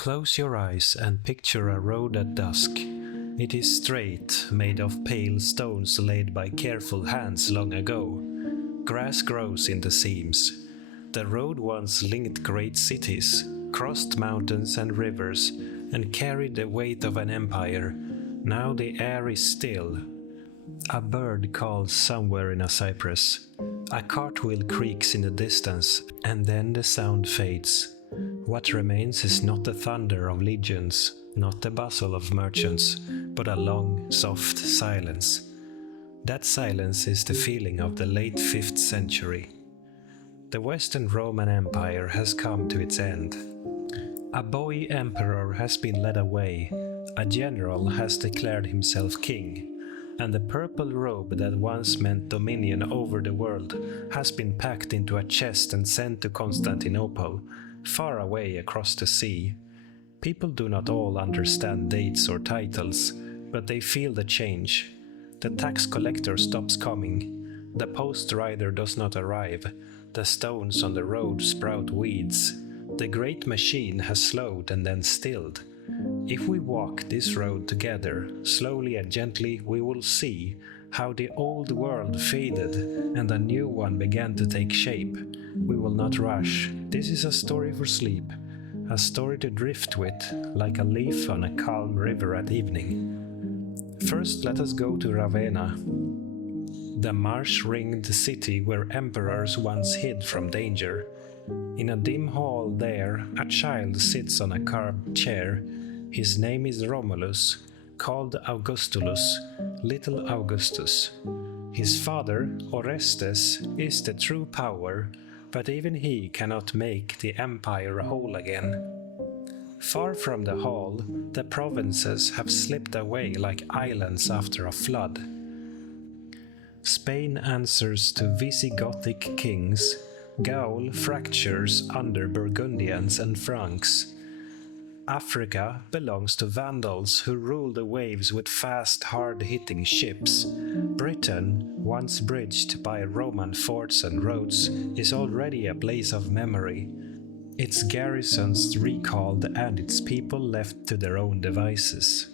Close your eyes and picture a road at dusk. It is straight, made of pale stones laid by careful hands long ago. Grass grows in the seams. The road once linked great cities, crossed mountains and rivers, and carried the weight of an empire. Now the air is still. A bird calls somewhere in a cypress. A cartwheel creaks in the distance, and then the sound fades. What remains is not the thunder of legions, not the bustle of merchants, but a long, soft silence. That silence is the feeling of the late 5th century. The Western Roman Empire has come to its end. A boy emperor has been led away, a general has declared himself king, and the purple robe that once meant dominion over the world has been packed into a chest and sent to Constantinople, far away across the sea. People do not all understand dates or titles, but they feel the change. The tax collector stops coming. The post rider does not arrive. The stones on the road sprout weeds. The great machine has slowed and then stilled. If we walk this road together, slowly and gently, we will see how the old world faded and a new one began to take shape. We will not rush. This is a story for sleep, a story to drift with, like a leaf on a calm river at evening. First, let us go to Ravenna, the marsh-ringed city where emperors once hid from danger. In a dim hall there, a child sits on a carved chair. His name is Romulus, called Augustulus, little Augustus. His father, Orestes, is the true power, but even he cannot make the empire whole again. Far from the hall, the provinces have slipped away like islands after a flood. Spain answers to Visigothic kings, Gaul fractures under Burgundians and Franks. Africa belongs to Vandals who rule the waves with fast, hard-hitting ships. Britain, once bridged by Roman forts and roads, is already a place of memory. Its garrisons recalled and its people left to their own devices.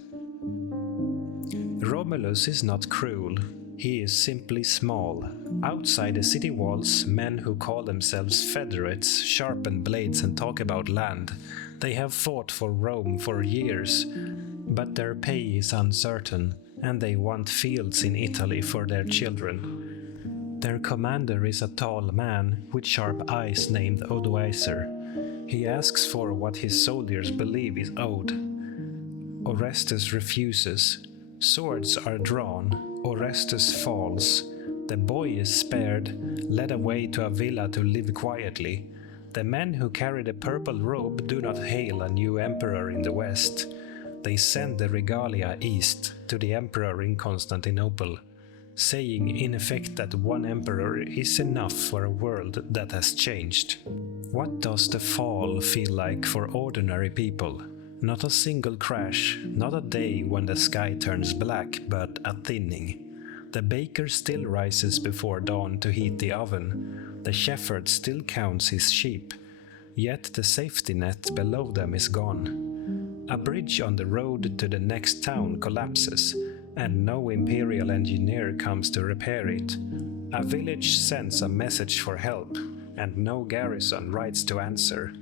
Romulus is not cruel. He is simply small. Outside the city walls, men who call themselves federates sharpen blades and talk about land. They have fought for Rome for years, but their pay is uncertain, and they want fields in Italy for their children. Their commander is a tall man with sharp eyes named Odoacer. He asks for what his soldiers believe is owed. Orestes refuses. Swords are drawn. Orestes falls. The boy is spared, led away to a villa to live quietly. The men who carry the purple robe do not hail a new emperor in the west. They send the regalia east to the emperor in Constantinople, saying in effect that one emperor is enough for a world that has changed. What does the fall feel like for ordinary people? Not a single crash, not a day when the sky turns black, but a thinning. The baker still rises before dawn to heat the oven. The shepherd still counts his sheep, yet the safety net below them is gone. A bridge on the road to the next town collapses, and no imperial engineer comes to repair it. A village sends a message for help, and no garrison writes to answer.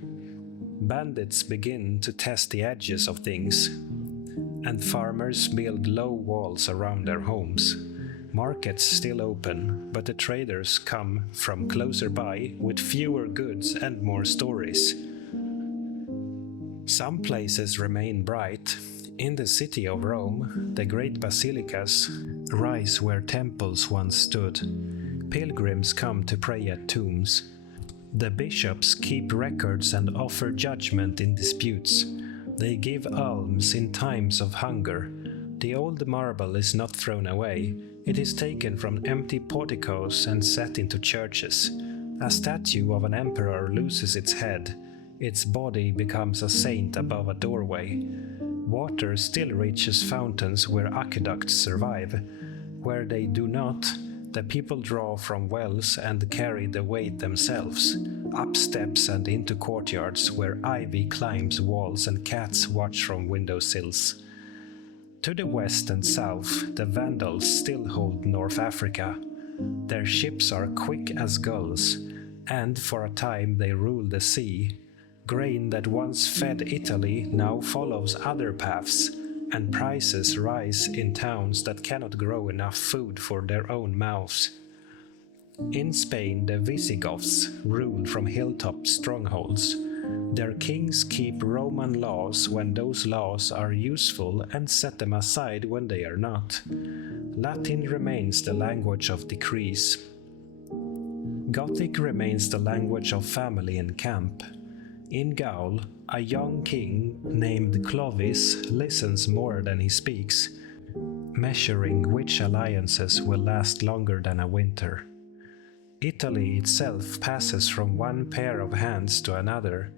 Bandits begin to test the edges of things, and farmers build low walls around their homes. Markets still open, but the traders come from closer by with fewer goods and more stories. Some places remain bright. In the city of Rome, the great basilicas rise where temples once stood. Pilgrims come to pray at tombs. The bishops keep records and offer judgment in disputes. They give alms in times of hunger. The old marble is not thrown away. It is taken from empty porticos and set into churches. A statue of an emperor loses its head. Its body becomes a saint above a doorway. Water still reaches fountains where aqueducts survive. Where they do not, The people draw from wells and carry the weight themselves, up steps and into courtyards where ivy climbs walls and cats watch from windowsills. To the west and south, the Vandals still hold North Africa. Their ships are quick as gulls, and for a time they rule the sea. Grain that once fed Italy now follows other paths, and prices rise in towns that cannot grow enough food for their own mouths. In Spain, the Visigoths rule from hilltop strongholds. Their kings keep Roman laws when those laws are useful and set them aside when they are not. Latin remains the language of decrees. Gothic remains the language of family and camp. In Gaul, a young king named Clovis listens more than he speaks, measuring which alliances will last longer than a winter. Italy itself passes from one pair of hands to another.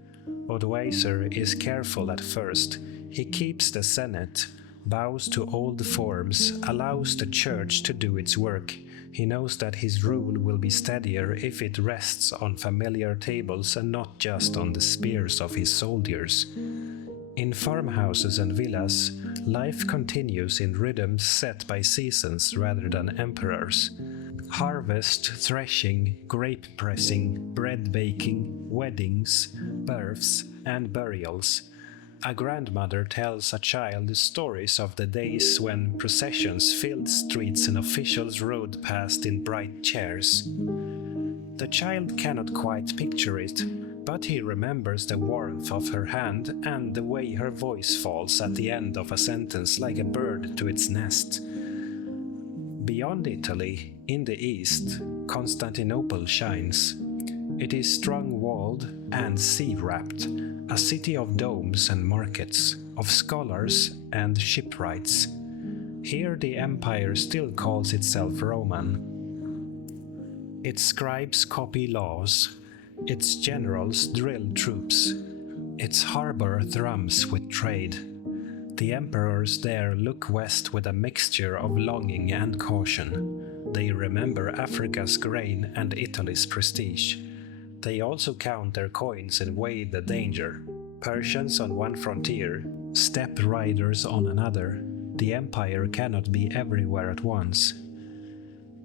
Odoacer is careful at first. He keeps the Senate, bows to old forms, allows the church to do its work. He knows that his rule will be steadier if it rests on familiar tables and not just on the spears of his soldiers. In farmhouses and villas, life continues in rhythms set by seasons rather than emperors. Harvest, threshing, grape pressing, bread baking, weddings, births, and burials. A grandmother tells a child stories of the days when processions filled streets and officials rode past in bright chairs. The child cannot quite picture it, but he remembers the warmth of her hand and the way her voice falls at the end of a sentence like a bird to its nest. Beyond Italy, in the east, Constantinople shines. It is strong-walled and sea-wrapped, a city of domes and markets, of scholars and shipwrights. Here the empire still calls itself Roman. Its scribes copy laws, its generals drill troops, its harbor thrums with trade. The emperors there look west with a mixture of longing and caution. They remember Africa's grain and Italy's prestige. They also count their coins and weigh the danger. Persians on one frontier, steppe riders on another. The empire cannot be everywhere at once.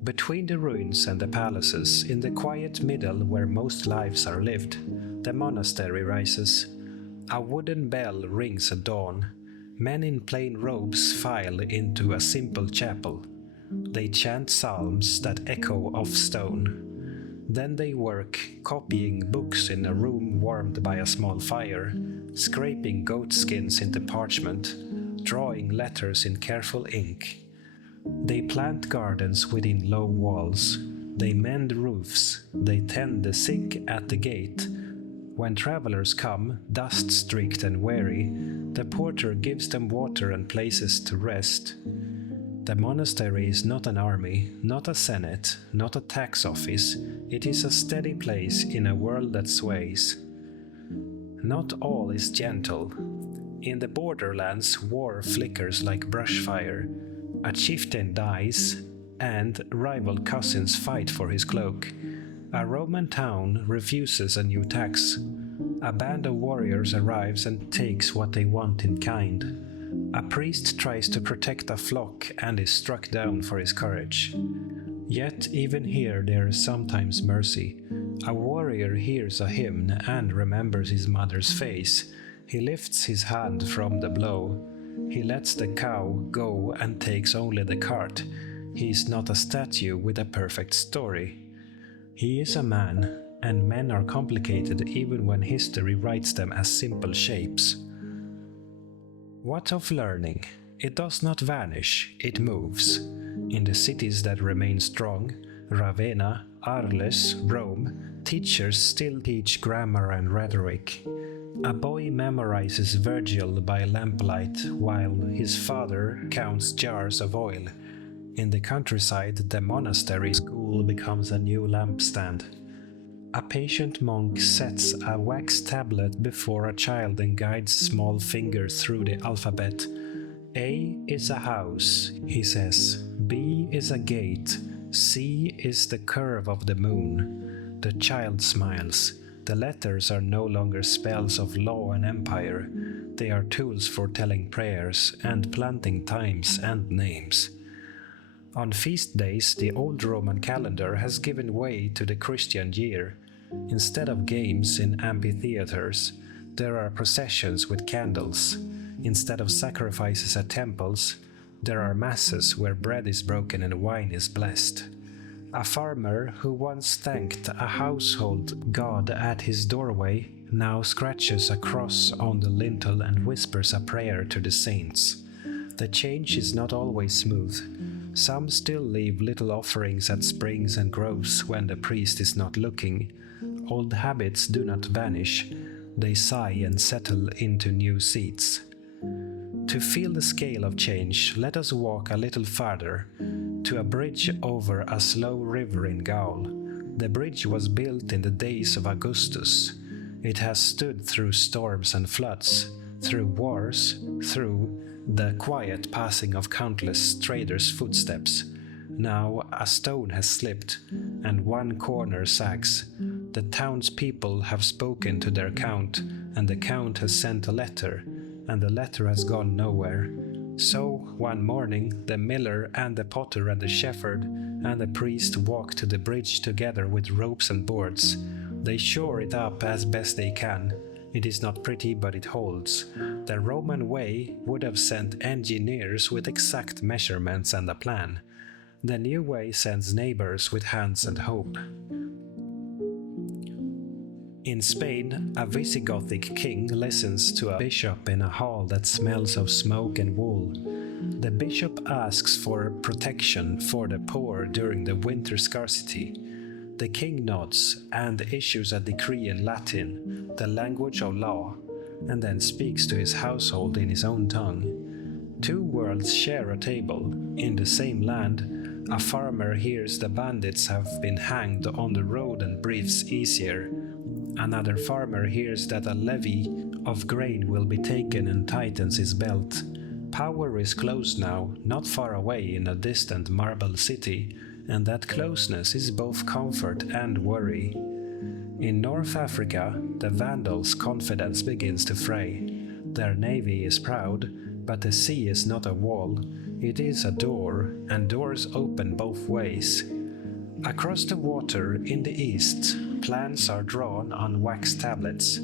Between the ruins and the palaces, in the quiet middle where most lives are lived, the monastery rises. A wooden bell rings at dawn. Men in plain robes file into a simple chapel. They chant psalms that echo off stone. Then they work, copying books in a room warmed by a small fire, scraping goatskins into parchment, drawing letters in careful ink. They plant gardens within low walls. They mend roofs. They tend the sick at the gate. When travelers come, dust-streaked and weary, the porter gives them water and places to rest. The monastery is not an army, not a senate, not a tax office. It is a steady place in a world that sways. Not all is gentle. In the borderlands, war flickers like brush fire. A chieftain dies, and rival cousins fight for his cloak. A Roman town refuses a new tax. A band of warriors arrives and takes what they want in kind. A priest tries to protect a flock and is struck down for his courage. Yet even here there is sometimes mercy. A warrior hears a hymn and remembers his mother's face. He lifts his hand from the blow. He lets the cow go and takes only the cart. He is not a statue with a perfect story. He is a man, and men are complicated even when history writes them as simple shapes. What of learning? It does not vanish, it moves. In the cities that remain strong, Ravenna, Arles, Rome, teachers still teach grammar and rhetoric. A boy memorizes Virgil by lamplight while his father counts jars of oil. In the countryside, the monastery school becomes a new lampstand. A patient monk sets a wax tablet before a child and guides small fingers through the alphabet. A is a house, he says. B is a gate. C is the curve of the moon. The child smiles. The letters are no longer spells of law and empire. They are tools for telling prayers and planting times and names. On feast days, the old Roman calendar has given way to the Christian year. Instead of games in amphitheaters, there are processions with candles. Instead of sacrifices at temples, there are masses where bread is broken and wine is blessed. A farmer who once thanked a household god at his doorway now scratches a cross on the lintel and whispers a prayer to the saints. The change is not always smooth. Some still leave little offerings at springs and groves when the priest is not looking. Old habits do not vanish. They sigh and settle into new seats. To feel the scale of change, let us walk a little farther, to a bridge over a slow river in Gaul. The bridge was built in the days of Augustus. It has stood through storms and floods, through wars, through the quiet passing of countless traders' footsteps. Now a stone has slipped, and one corner sags. The townspeople have spoken to their count, and the count has sent a letter, and the letter has gone nowhere. So, one morning, the miller and the potter and the shepherd and the priest walk to the bridge together with ropes and boards. They shore it up as best they can. It is not pretty, but it holds. The Roman way would have sent engineers with exact measurements and a plan. The new way sends neighbors with hands and hope. In Spain, a Visigothic king listens to a bishop in a hall that smells of smoke and wool. The bishop asks for protection for the poor during the winter scarcity. The king nods and issues a decree in Latin, the language of law, and then speaks to his household in his own tongue. Two worlds share a table. In the same land, a farmer hears the bandits have been hanged on the road and breathes easier. Another farmer hears that a levy of grain will be taken and tightens his belt. Power is close now, not far away in a distant marble city, and that closeness is both comfort and worry. In North Africa, the Vandals' confidence begins to fray. Their navy is proud, but the sea is not a wall. It is a door, and doors open both ways. Across the water in the east, plans are drawn on wax tablets.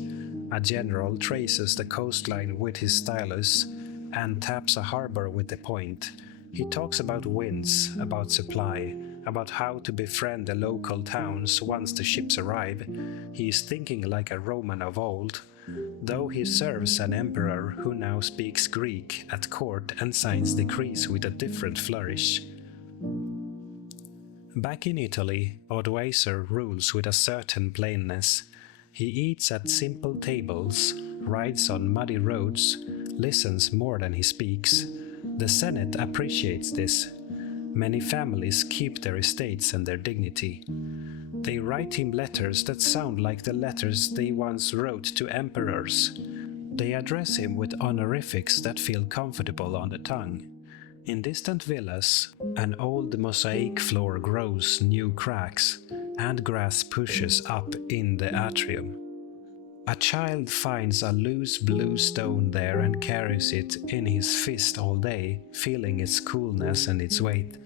A general traces the coastline with his stylus and taps a harbor with the point. He talks about winds, about supply, about how to befriend the local towns once the ships arrive. He is thinking like a Roman of old, though he serves an emperor who now speaks Greek at court and signs decrees with a different flourish. Back in Italy, Odoacer rules with a certain plainness. He eats at simple tables, rides on muddy roads, listens more than he speaks. The Senate appreciates this. Many families keep their estates and their dignity. They write him letters that sound like the letters they once wrote to emperors. They address him with honorifics that feel comfortable on the tongue. In distant villas, an old mosaic floor grows new cracks, and grass pushes up in the atrium. A child finds a loose blue stone there and carries it in his fist all day, feeling its coolness and its weight.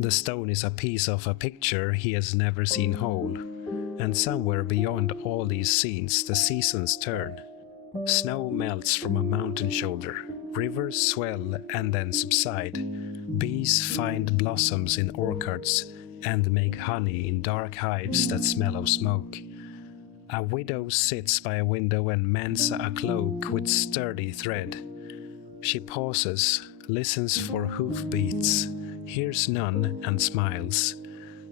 The stone is a piece of a picture he has never seen whole, and somewhere beyond all these scenes the seasons turn. Snow melts from a mountain shoulder. Rivers swell and then subside. Bees find blossoms in orchards and make honey in dark hives that smell of smoke. A widow sits by a window and mends a cloak with sturdy thread. She pauses, listens for hoofbeats, hears none and smiles.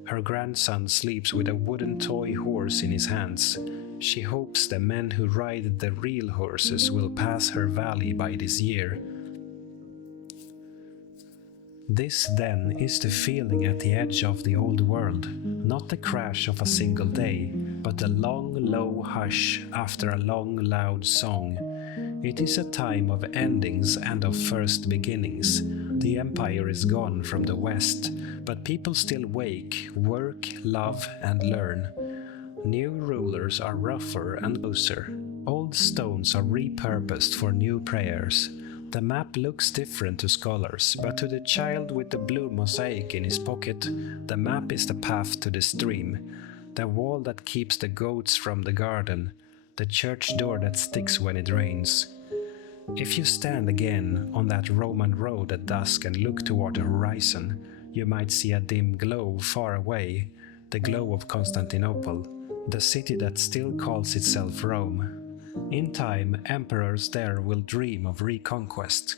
Her grandson sleeps with a wooden toy horse in his hands. She hopes the men who ride the real horses will pass her valley by this year. This, then, is the feeling at the edge of the old world, not the crash of a single day, but the long, low hush after a long, loud song. It is a time of endings and of first beginnings. The empire is gone from the west, but people still wake, work, love, and learn. New rulers are rougher and closer. Old stones are repurposed for new prayers. The map looks different to scholars, but to the child with the blue mosaic in his pocket, the map is the path to the stream, the wall that keeps the goats from the garden, the church door that sticks when it rains. If you stand again on that Roman road at dusk and look toward the horizon, you might see a dim glow far away, the glow of Constantinople, the city that still calls itself Rome. In time, emperors there will dream of reconquest.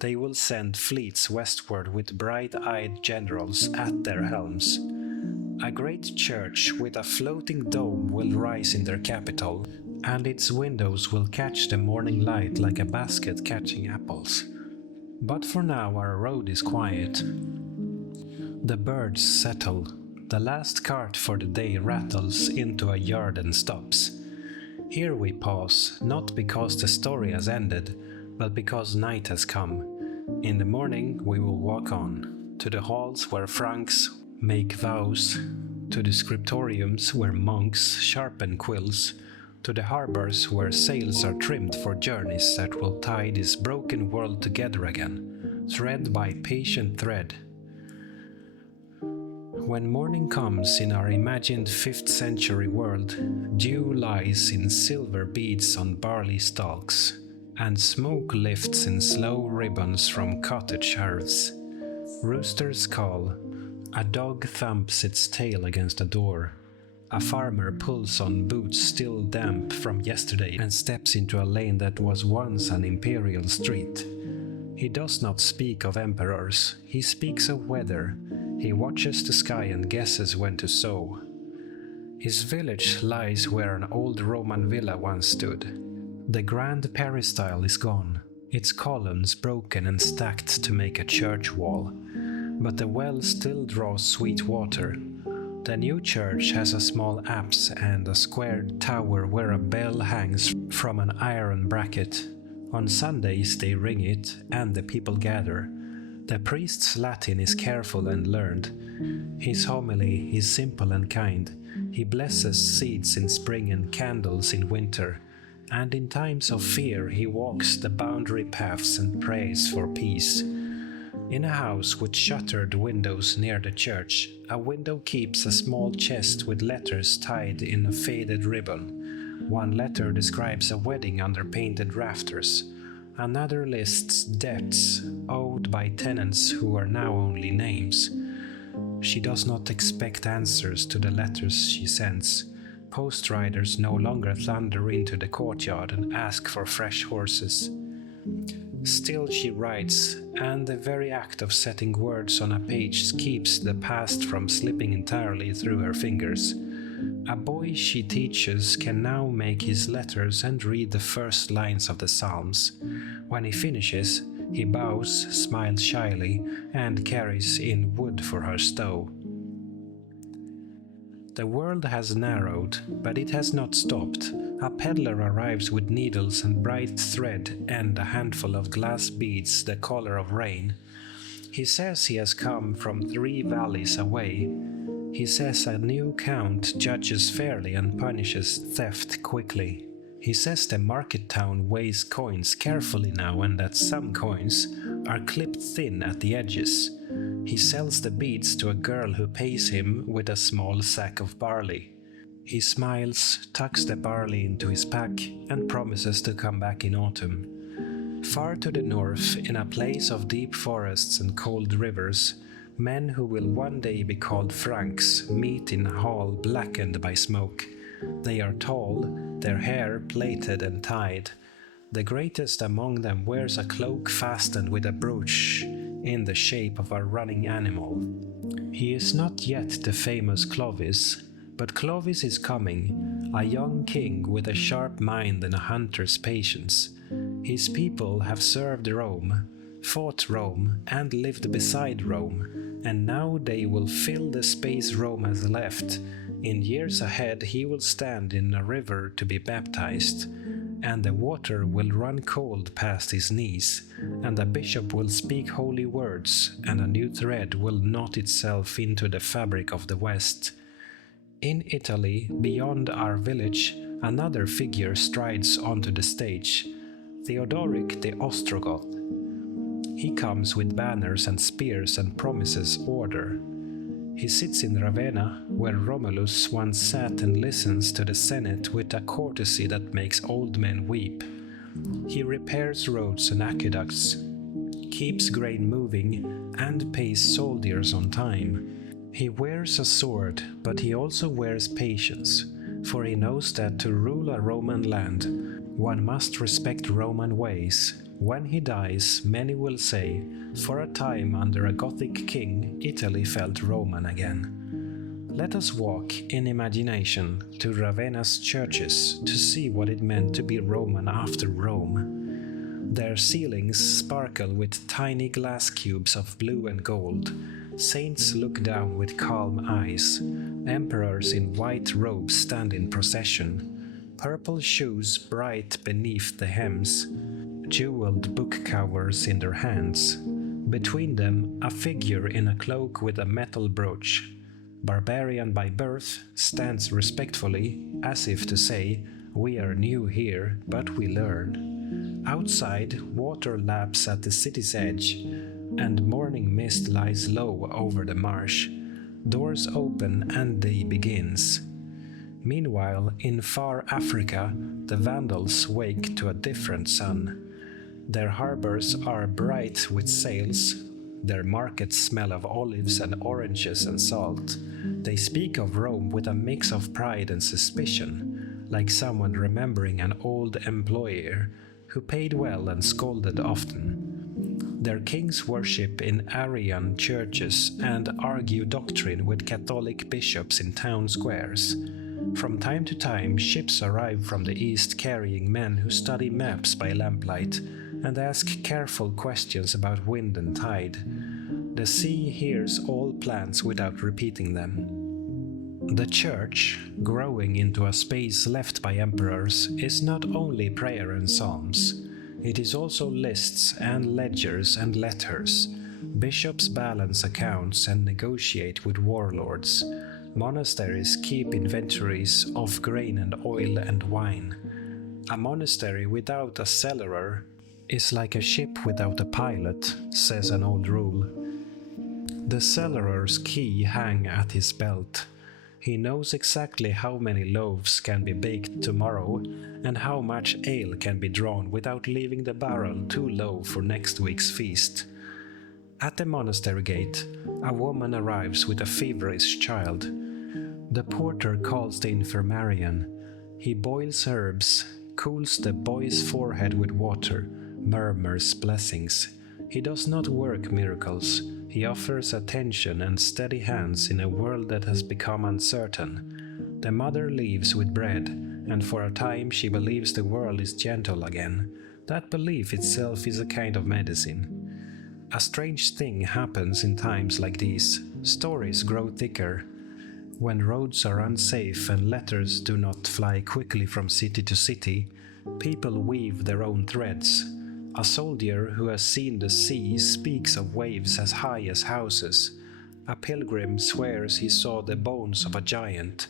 They will send fleets westward with bright-eyed generals at their helms. A great church with a floating dome will rise in their capital, and its windows will catch the morning light like a basket catching apples. But for now our road is quiet. The birds settle. The last cart for the day rattles into a yard and stops. Here we pause, not because the story has ended, but because night has come. In the morning we will walk on, to the halls where Franks make vows, to the scriptoriums where monks sharpen quills, to the harbors where sails are trimmed for journeys that will tie this broken world together again, thread by patient thread. When morning comes in our imagined 5th century world, dew lies in silver beads on barley stalks, and smoke lifts in slow ribbons from cottage hearths. Roosters call, a dog thumps its tail against a door. A farmer pulls on boots still damp from yesterday and steps into a lane that was once an imperial street. He does not speak of emperors, he speaks of weather. He watches the sky and guesses when to sow. His village lies where an old Roman villa once stood. The grand peristyle is gone, its columns broken and stacked to make a church wall. But the well still draws sweet water. The new church has a small apse and a squared tower where a bell hangs from an iron bracket. On Sundays they ring it, and the people gather. The priest's Latin is careful and learned. His homily is simple and kind. He blesses seeds in spring and candles in winter. And in times of fear he walks the boundary paths and prays for peace. In a house with shuttered windows near the church, a window keeps a small chest with letters tied in a faded ribbon. One letter describes a wedding under painted rafters. Another lists debts owed by tenants who are now only names. She does not expect answers to the letters she sends. Post riders no longer thunder into the courtyard and ask for fresh horses. Still she writes, and the very act of setting words on a page keeps the past from slipping entirely through her fingers. A boy she teaches can now make his letters and read the first lines of the Psalms. When he finishes, he bows, smiles shyly, and carries in wood for her stove. The world has narrowed, but it has not stopped. A peddler arrives with needles and bright thread and a handful of glass beads the color of rain. He says he has come from 3 valleys away. He says a new count judges fairly and punishes theft quickly. He says the market town weighs coins carefully now and that some coins are clipped thin at the edges. He sells the beads to a girl who pays him with a small sack of barley. He smiles, tucks the barley into his pack, and promises to come back in autumn. Far to the north, in a place of deep forests and cold rivers, men who will one day be called Franks meet in a hall blackened by smoke. They are tall, their hair plaited and tied. The greatest among them wears a cloak fastened with a brooch in the shape of a running animal. He is not yet the famous Clovis, but Clovis is coming, a young king with a sharp mind and a hunter's patience. His people have served Rome, fought Rome, and lived beside Rome, and now they will fill the space Rome has left. In years ahead he will stand in a river to be baptized, and the water will run cold past his knees, and the bishop will speak holy words, and a new thread will knot itself into the fabric of the West. In Italy, beyond our village, another figure strides onto the stage, Theodoric the Ostrogoth. He comes with banners and spears and promises order. He sits in Ravenna, where Romulus once sat, and listens to the Senate with a courtesy that makes old men weep. He repairs roads and aqueducts, keeps grain moving, and pays soldiers on time. He wears a sword, but he also wears patience, for he knows that to rule a Roman land, one must respect Roman ways. When he dies, many will say, for a time under a Gothic king, Italy felt Roman again. Let us walk in imagination to Ravenna's churches to see what it meant to be Roman after Rome. Their ceilings sparkle with tiny glass cubes of blue and gold. Saints look down with calm eyes. Emperors in white robes stand in procession. Purple shoes bright beneath the hems. Jeweled book covers in their hands. Between them, a figure in a cloak with a metal brooch. Barbarian by birth, stands respectfully, as if to say, we are new here, but we learn. Outside, water laps at the city's edge, and morning mist lies low over the marsh. Doors open and day begins. Meanwhile, in far Africa, the Vandals wake to a different sun. Their harbors are bright with sails. Their markets smell of olives and oranges and salt. They speak of Rome with a mix of pride and suspicion, like someone remembering an old employer who paid well and scolded often. Their kings worship in Arian churches and argue doctrine with Catholic bishops in town squares. From time to time, ships arrive from the east carrying men who study maps by lamplight and ask careful questions about wind and tide. The sea hears all plans without repeating them. The church, growing into a space left by emperors, is not only prayer and psalms. It is also lists and ledgers and letters. Bishops balance accounts and negotiate with warlords. Monasteries keep inventories of grain and oil and wine. A monastery without a cellarer is like a ship without a pilot, says an old rule. The cellarer's key hangs at his belt. He knows exactly how many loaves can be baked tomorrow and how much ale can be drawn without leaving the barrel too low for next week's feast. At the monastery gate, a woman arrives with a feverish child. The porter calls the infirmarian. He boils herbs, cools the boy's forehead with water, murmurs blessings. He does not work miracles. He offers attention and steady hands in a world that has become uncertain. The mother leaves with bread, and for a time she believes the world is gentle again. That belief itself is a kind of medicine. A strange thing happens in times like these. Stories grow thicker. When roads are unsafe and letters do not fly quickly from city to city, people weave their own threads. A soldier who has seen the sea speaks of waves as high as houses. A pilgrim swears he saw the bones of a giant.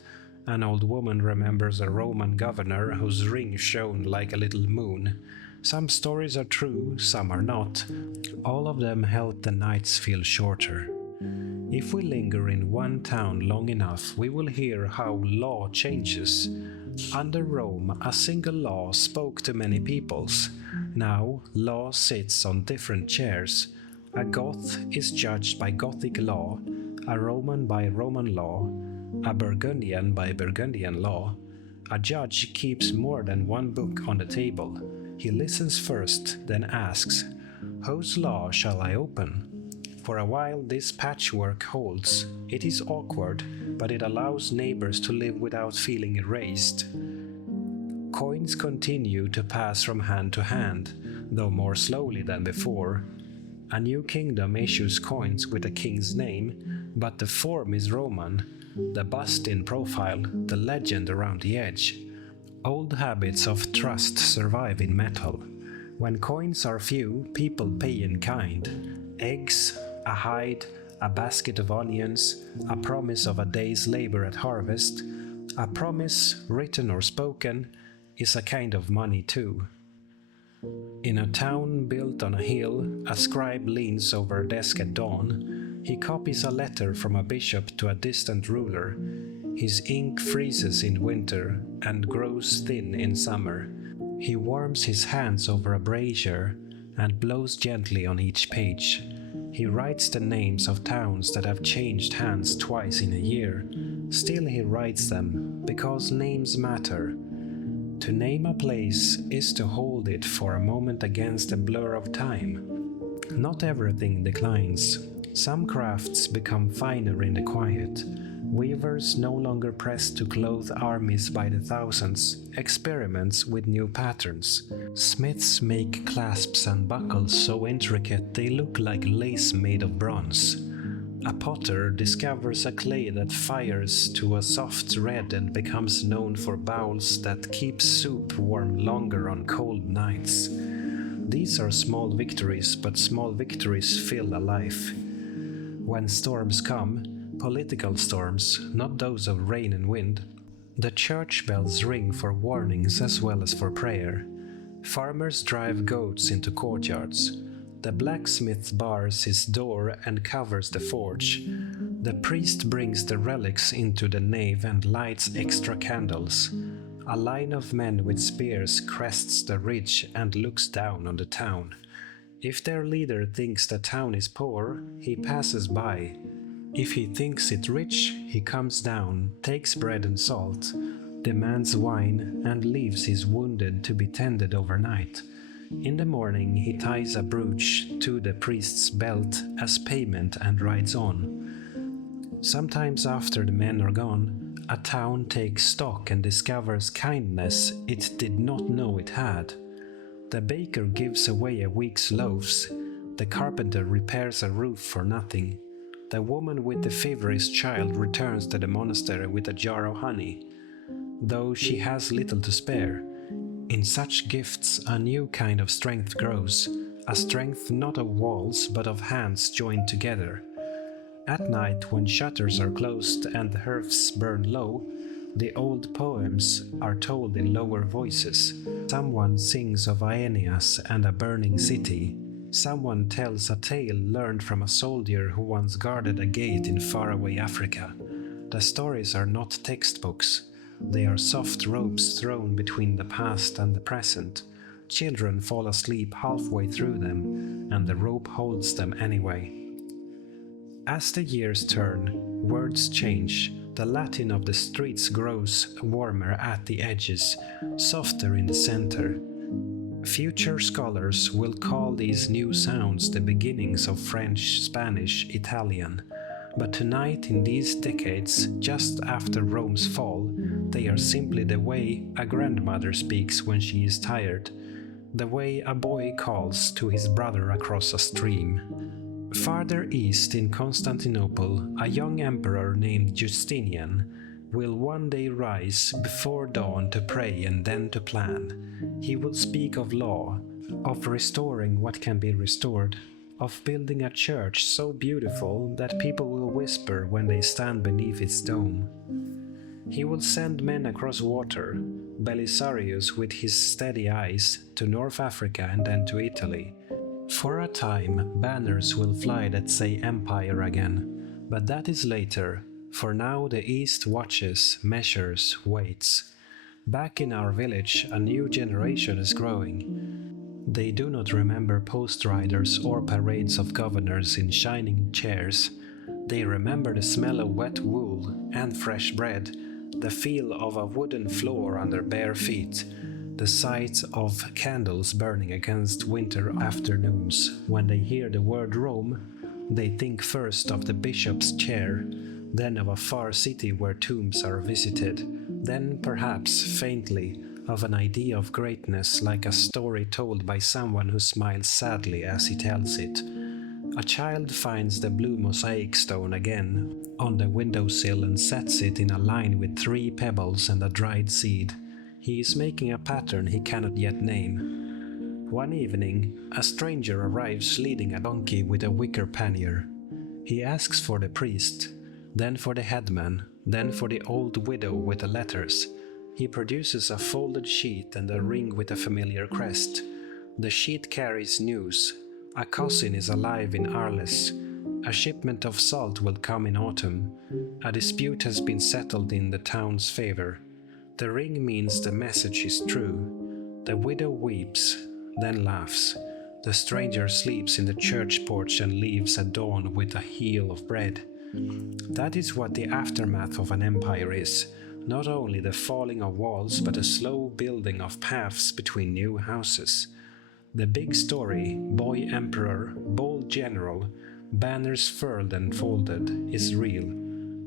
An old woman remembers a Roman governor whose ring shone like a little moon. Some stories are true, some are not. All of them help the nights feel shorter. If we linger in one town long enough, we will hear how law changes. Under Rome, a single law spoke to many peoples. Now, law sits on different chairs. A Goth is judged by Gothic law, a Roman by Roman law, a Burgundian by Burgundian law. A judge keeps more than one book on the table. He listens first, then asks, "Whose law shall I open?" For a while this patchwork holds. It is awkward, but it allows neighbors to live without feeling erased. Coins continue to pass from hand to hand, though more slowly than before. A new kingdom issues coins with a king's name, but the form is Roman, the bust in profile, the legend around the edge. Old habits of trust survive in metal. When coins are few, people pay in kind. Eggs, a hide, a basket of onions, a promise of a day's labor at harvest. A promise, written or spoken, is a kind of money too. In a town built on a hill, a scribe leans over a desk at dawn. He copies a letter from a bishop to a distant ruler. His ink freezes in winter and grows thin in summer. He warms his hands over a brazier and blows gently on each page. He writes the names of towns that have changed hands twice in a year. Still he writes them, because names matter. To name a place is to hold it for a moment against the blur of time. Not everything declines. Some crafts become finer in the quiet. Weavers no longer press to clothe armies by the thousands, experiments with new patterns. Smiths make clasps and buckles so intricate they look like lace made of bronze. A potter discovers a clay that fires to a soft red and becomes known for bowls that keep soup warm longer on cold nights. These are small victories, but small victories fill a life. When storms come, political storms, not those of rain and wind, the church bells ring for warnings as well as for prayer. Farmers drive goats into courtyards. The blacksmith bars his door and covers the forge. The priest brings the relics into the nave and lights extra candles. A line of men with spears crests the ridge and looks down on the town. If their leader thinks the town is poor, he passes by. If he thinks it rich, he comes down, takes bread and salt, demands wine, and leaves his wounded to be tended overnight. In the morning he ties a brooch to the priest's belt as payment and rides on. Sometimes after the men are gone, a town takes stock and discovers kindness it did not know it had. The baker gives away a week's loaves. The carpenter repairs a roof for nothing. The woman with the feverish child returns to the monastery with a jar of honey, though she has little to spare. In such gifts a new kind of strength grows, a strength not of walls but of hands joined together. At night, when shutters are closed and the hearths burn low, the old poems are told in lower voices. Someone sings of Aeneas and a burning city. Someone tells a tale learned from a soldier who once guarded a gate in faraway Africa. The stories are not textbooks. They are soft ropes thrown between the past and the present. Children fall asleep halfway through them, and the rope holds them anyway. As the years turn, words change. The Latin of the streets grows warmer at the edges, softer in the center. Future scholars will call these new sounds the beginnings of French, Spanish, Italian. But tonight, in these decades, just after Rome's fall, they are simply the way a grandmother speaks when she is tired, the way a boy calls to his brother across a stream. Farther east in Constantinople, a young emperor named Justinian will one day rise before dawn to pray and then to plan. He will speak of law, of restoring what can be restored, of building a church so beautiful that people will whisper when they stand beneath its dome. He will send men across water, Belisarius with his steady eyes, to North Africa and then to Italy. For a time, banners will fly that say empire again, but that is later. For now the East watches, measures, waits. Back in our village, a new generation is growing. They do not remember post riders or parades of governors in shining chairs. They remember the smell of wet wool and fresh bread, the feel of a wooden floor under bare feet, the sight of candles burning against winter afternoons. When they hear the word Rome, they think first of the bishop's chair, then of a far city where tombs are visited, then perhaps, faintly, of an idea of greatness like a story told by someone who smiles sadly as he tells it. A child finds the blue mosaic stone again on the windowsill and sets it in a line with 3 pebbles and a dried seed. He is making a pattern he cannot yet name. One evening, a stranger arrives leading a donkey with a wicker pannier. He asks for the priest, then for the headman, then for the old widow with the letters. He produces a folded sheet and a ring with a familiar crest. The sheet carries news. A cousin is alive in Arles. A shipment of salt will come in autumn. A dispute has been settled in the town's favor. The ring means the message is true. The widow weeps, then laughs. The stranger sleeps in the church porch and leaves at dawn with a heel of bread. That is what the aftermath of an empire is. Not only the falling of walls, but a slow building of paths between new houses. The big story, boy emperor, bold general, banners furled and folded, is real.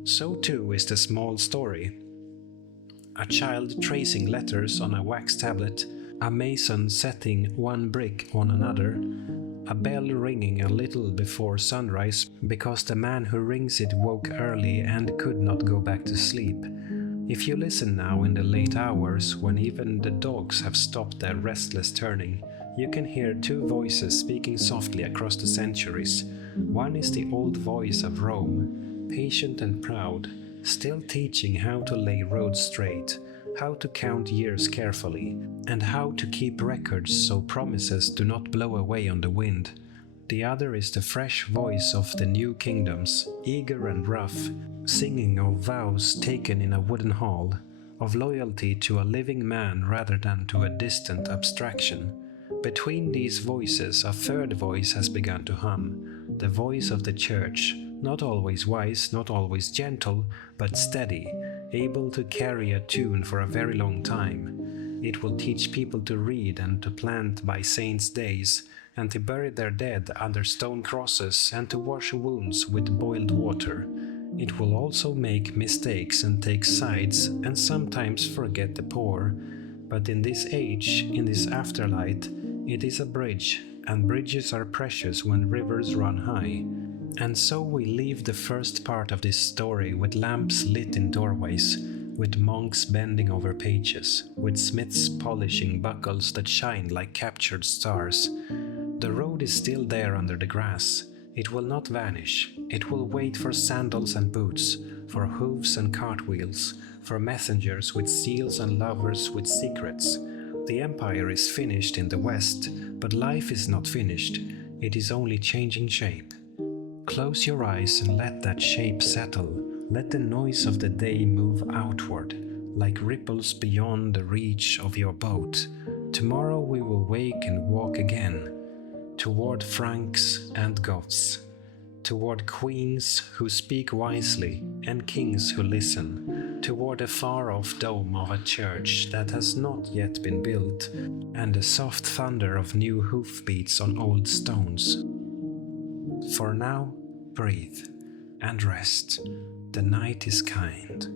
So too is the small story. A child tracing letters on a wax tablet, a mason setting one brick on another, a bell ringing a little before sunrise because the man who rings it woke early and could not go back to sleep. If you listen now in the late hours, when even the dogs have stopped their restless turning, you can hear two voices speaking softly across the centuries. One is the old voice of Rome, patient and proud, still teaching how to lay roads straight, how to count years carefully, and how to keep records so promises do not blow away on the wind. The other is the fresh voice of the new kingdoms, eager and rough, singing of vows taken in a wooden hall, of loyalty to a living man rather than to a distant abstraction. Between these voices, a third voice has begun to hum, the voice of the church, not always wise, not always gentle, but steady, able to carry a tune for a very long time. It will teach people to read and to plant by saints' days, and to bury their dead under stone crosses and to wash wounds with boiled water. It will also make mistakes and take sides and sometimes forget the poor. But in this age, in this afterlight, it is a bridge, and bridges are precious when rivers run high. And so we leave the first part of this story with lamps lit in doorways, with monks bending over pages, with smiths polishing buckles that shine like captured stars. The road is still there under the grass. It will not vanish. It will wait for sandals and boots, for hooves and cartwheels, for messengers with seals and lovers with secrets. The empire is finished in the west, but life is not finished. It is only changing shape. Close your eyes and let that shape settle. Let the noise of the day move outward, like ripples beyond the reach of your boat. Tomorrow we will wake and walk again, toward Franks and Goths, toward queens who speak wisely and kings who listen, toward the far-off dome of a church that has not yet been built, and the soft thunder of new hoofbeats on old stones. For now, breathe and rest. The night is kind.